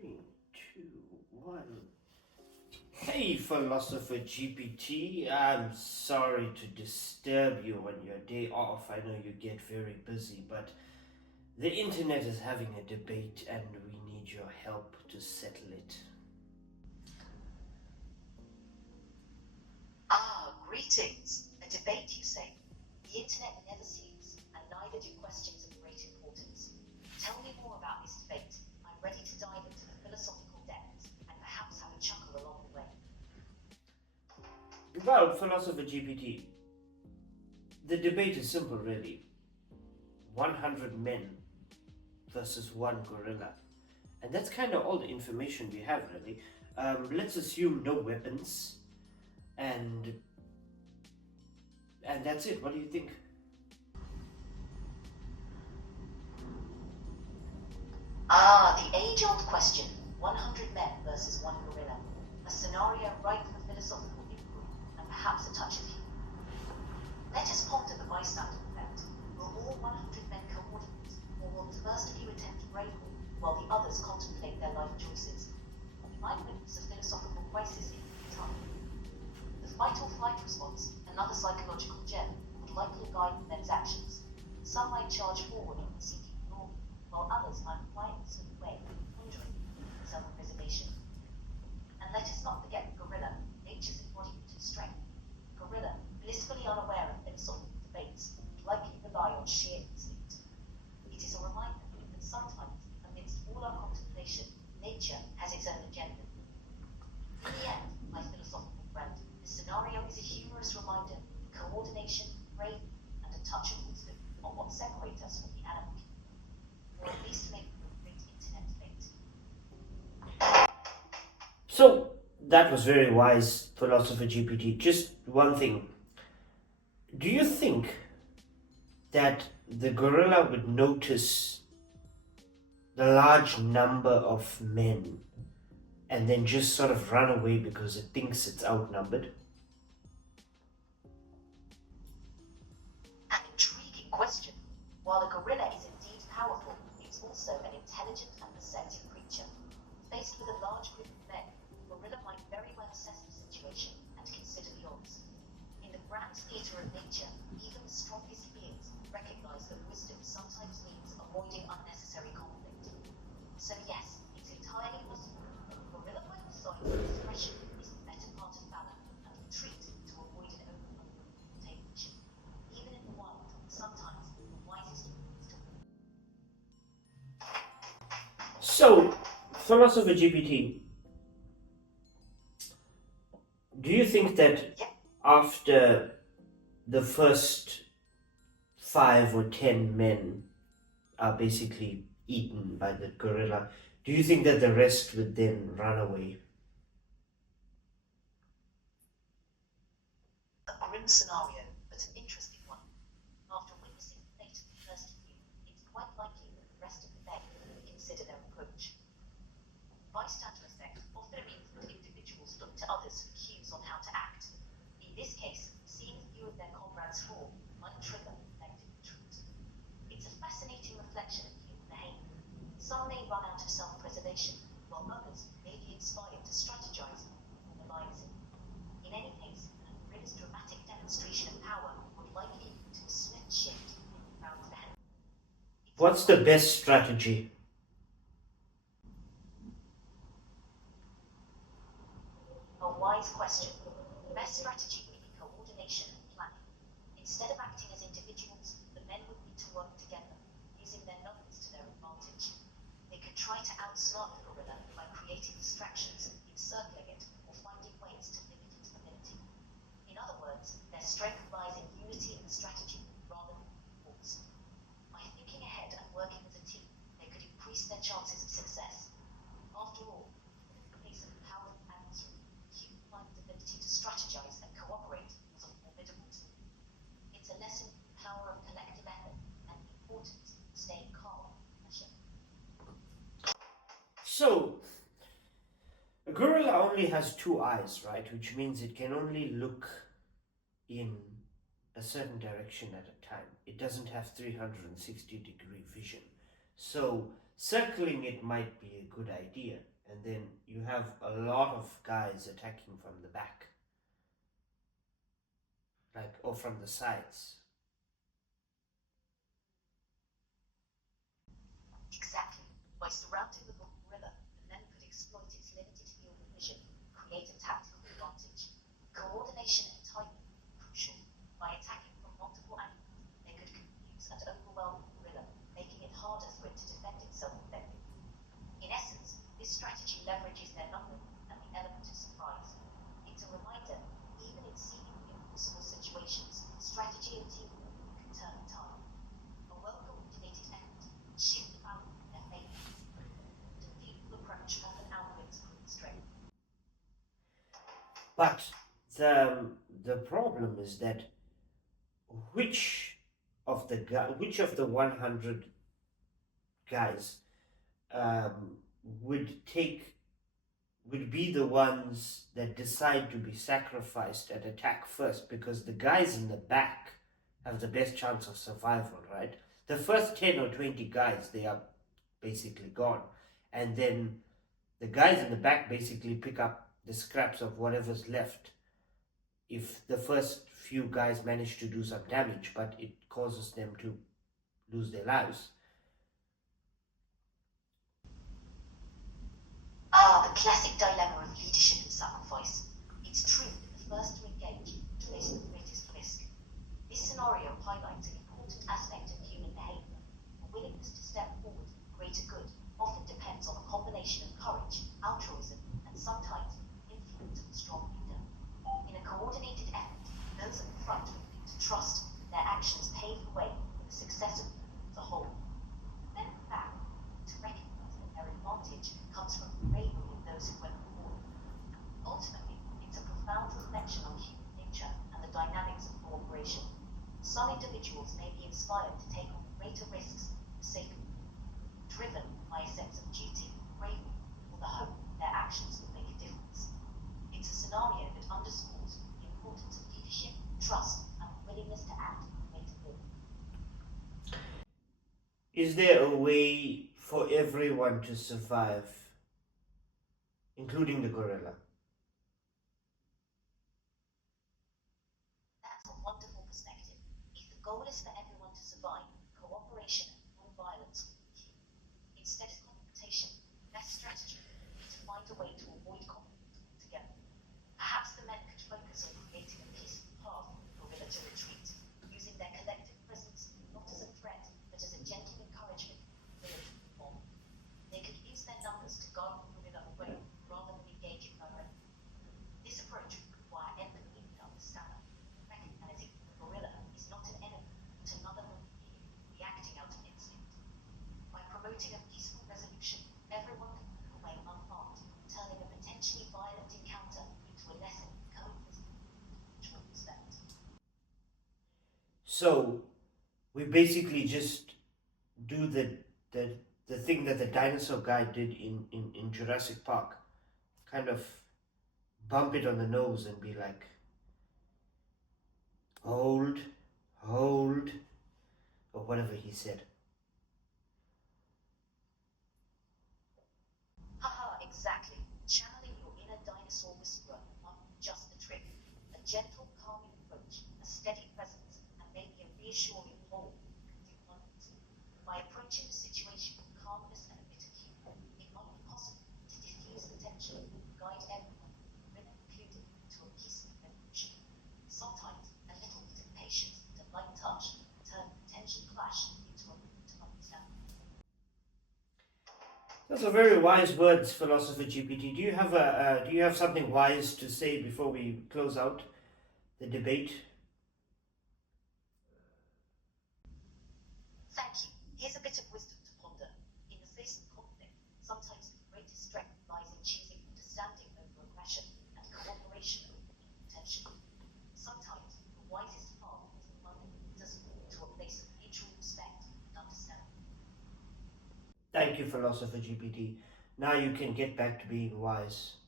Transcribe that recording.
Three, two, one. Hey, Philosopher GPT. I'm sorry to disturb you on your day off. I know you get very busy, but the internet is having a debate and we need your help to settle it. Greetings. A debate, you say? The internet never sleeps, and neither do questions of great importance. Tell me more about this debate. I'm ready to dive into the philosophical depths and perhaps have a chuckle along the way. Well, Philosopher GPT, the debate is simple, really. 100 men versus one gorilla. And that's kind of all the information we have, really. Let's assume no weapons, and that's it. What do you think? The age-old question, 100 men versus one gorilla. A scenario ripe for philosophical inquiry and perhaps a touch of humor. Let us ponder the bystander effect. Will all 100 men coordinate, or will the first few attempt bravery while the others contemplate their life choices? We might witness a philosophical crisis in time. The fight or flight response, another psychological gem, would likely guide men's actions. Some might charge forward seeking glory, while others might quietly slip away, pondering self-preservation. And let us not forget the gorilla, nature's embodiment of strength. Gorilla, blissfully unaware of philosophical debates, would likely rely on sheer instinct. It is a reminder that sometimes, amidst all our contemplation, nature has its own agenda. In the end, my philosophical friend, the scenario is a humorous reminder, coordination, bravery, and a touch of wisdom on what separates us from the animal kingdom, or at least make for a great internet debate. So, that was very wise, Philosopher GPT. Just one thing. Do you think that the gorilla would notice the large number of men and then just sort of run away because it thinks it's outnumbered? An intriguing question. While a gorilla is indeed powerful, it's also an intelligent and perceptive creature. Faced with a large group of men, the gorilla might very well assess the situation and consider the odds. In the grand theatre of nature, even the strongest beings recognize that wisdom sometimes means avoiding unnecessary conflict. So yes, it's entirely possible that the gorilla might decide that discretion is the better part of valor and retreat to avoid an open confrontation. Even in the wild, sometimes the wisest is to win. So, Philosopher GPT, do you think that after the first 5 or 10 men are basically eaten by the gorilla, do you think that the rest would then run away? A grim scenario, but an interesting one. After witnessing the fate of the first few, it's quite likely that the rest of the men will reconsider their approach. Bystander effect often means that individuals look to others for cues on how to act. In this case, seeing a few of their comrades fall might trigger collective retreat. It's a fascinating reflection of human behavior. Some may run out of self-preservation, while others may be inspired to strategize and alliance. In any case, a gorilla's dramatic demonstration of power would likely lead to a swift shift in the crowd's behavior. What's the best strategy? A wise question. The best strategy would be coordination and planning. Instead of acting as individuals, the men would need to work together, using their numbers to their advantage. They could try to outsmart the gorilla by creating distractions, encircling it, or finding ways to limit its mobility. In other words, their strength lies in unity and strategy rather than force. By thinking ahead and working as a team, they could increase their chances of success. After all, in the face of a powerful adversary, human's ability to strategize and cooperate was a formidable tool. It's a lesson in the power of collective effort and the importance of staying calm under pressure. So, a gorilla only has 2 eyes, right? Which means it can only look in a certain direction at a time. It doesn't have 360-degree vision. So circling it might be a good idea, and then you have a lot of guys attacking from the back, like, or from the sides. Exactly. By surrounding the gorilla, the men could exploit its limited field of vision, create a tactical advantage. Coordination and timing are crucial. By attacking from multiple angles, they could confuse and overwhelm the gorilla, making it harder for it to defend itself effectively. In essence, this strategy leverages their numbers and the element of surprise. It's a reminder, even in seemingly impossible situations, strategy and teamwork can turn the tide. A well-coordinated effort shift the balance in their favor. The lethal approach often outwits brute strength. But the problem is that which which of the 100 guys would take would be the ones that decide to be sacrificed and attack first, because the guys in the back have the best chance of survival, right? The first 10 or 20 guys, they are basically gone. And then the guys in the back basically pick up the scraps of whatever's left if the first few guys manage to do some damage, but it causes them to lose their lives. Ah, the classic dilemma of leadership and sacrifice. It's true that the first to engage would face the greatest risk. This scenario highlights an important aspect of human behavior. A willingness to step forward for the greater good often depends on a combination of courage, altruism, and sometimes influence of a strong leader. In a coordinated effort, those at the front will need to trust their actions pave the way for the success of the whole. Men at the back to recognize that their advantage comes from the bravery of those who went before. Ultimately, it's a profound reflection on human nature and the dynamics of cooperation. Some individuals may be inspired to take on greater risks for the sake of driven by a sense of duty, bravery, or the hope that their actions will make a difference. It's a scenario that underscores the importance of leadership, trust, and the willingness to act for the greater good. Is there a way for everyone to survive, including the gorilla? That's a wonderful perspective. If the goal is for everyone to survive, cooperation and non-violence will be key. Instead of confrontation, best strategy would be to find a way to avoid conflict altogether. Perhaps the men could focus on creating a peaceful path for the gorilla to retreat, using their collective presence not as a threat, but as a gentle encouragement for the gorilla to move on. They could use their numbers to guard the gorilla away rather than engaging directly. This approach would require empathy and understanding, recognizing that the gorilla is not an enemy, but another living being reacting out of instinct. By promoting a peaceful resolution, everyone can walk away unharmed, turning a potentially violent encounter into a lesson in coexistence and mutual respect. So we basically just do the thing that the dinosaur guy did in Jurassic Park. Kind of bump it on the nose and be like, hold, hold, or whatever he said. Haha, exactly. Channeling your inner dinosaur whisperer might be just the trick. A gentle, calming approach, a steady presence, and maybe a reassuring hold can do wonders. By approaching the situation with calmness and a bit of humor, it might be possible to diffuse the tension and guide everyone, women included, to a peaceful resolution. Sometimes a little bit of patience and a light touch can turn the tension clash into a moment of understanding. Those are very wise words, Philosopher GPT. Do you have something wise to say before we close out the debate? Thank you. Here's a bit of wisdom to ponder. In the face of conflict, sometimes the greatest strength lies in choosing understanding over aggression and cooperation over contention. Sometimes the wisest path is the one that leads us all to a place of mutual respect and understanding. Thank you, Philosopher GPT. Now you can get back to being wise.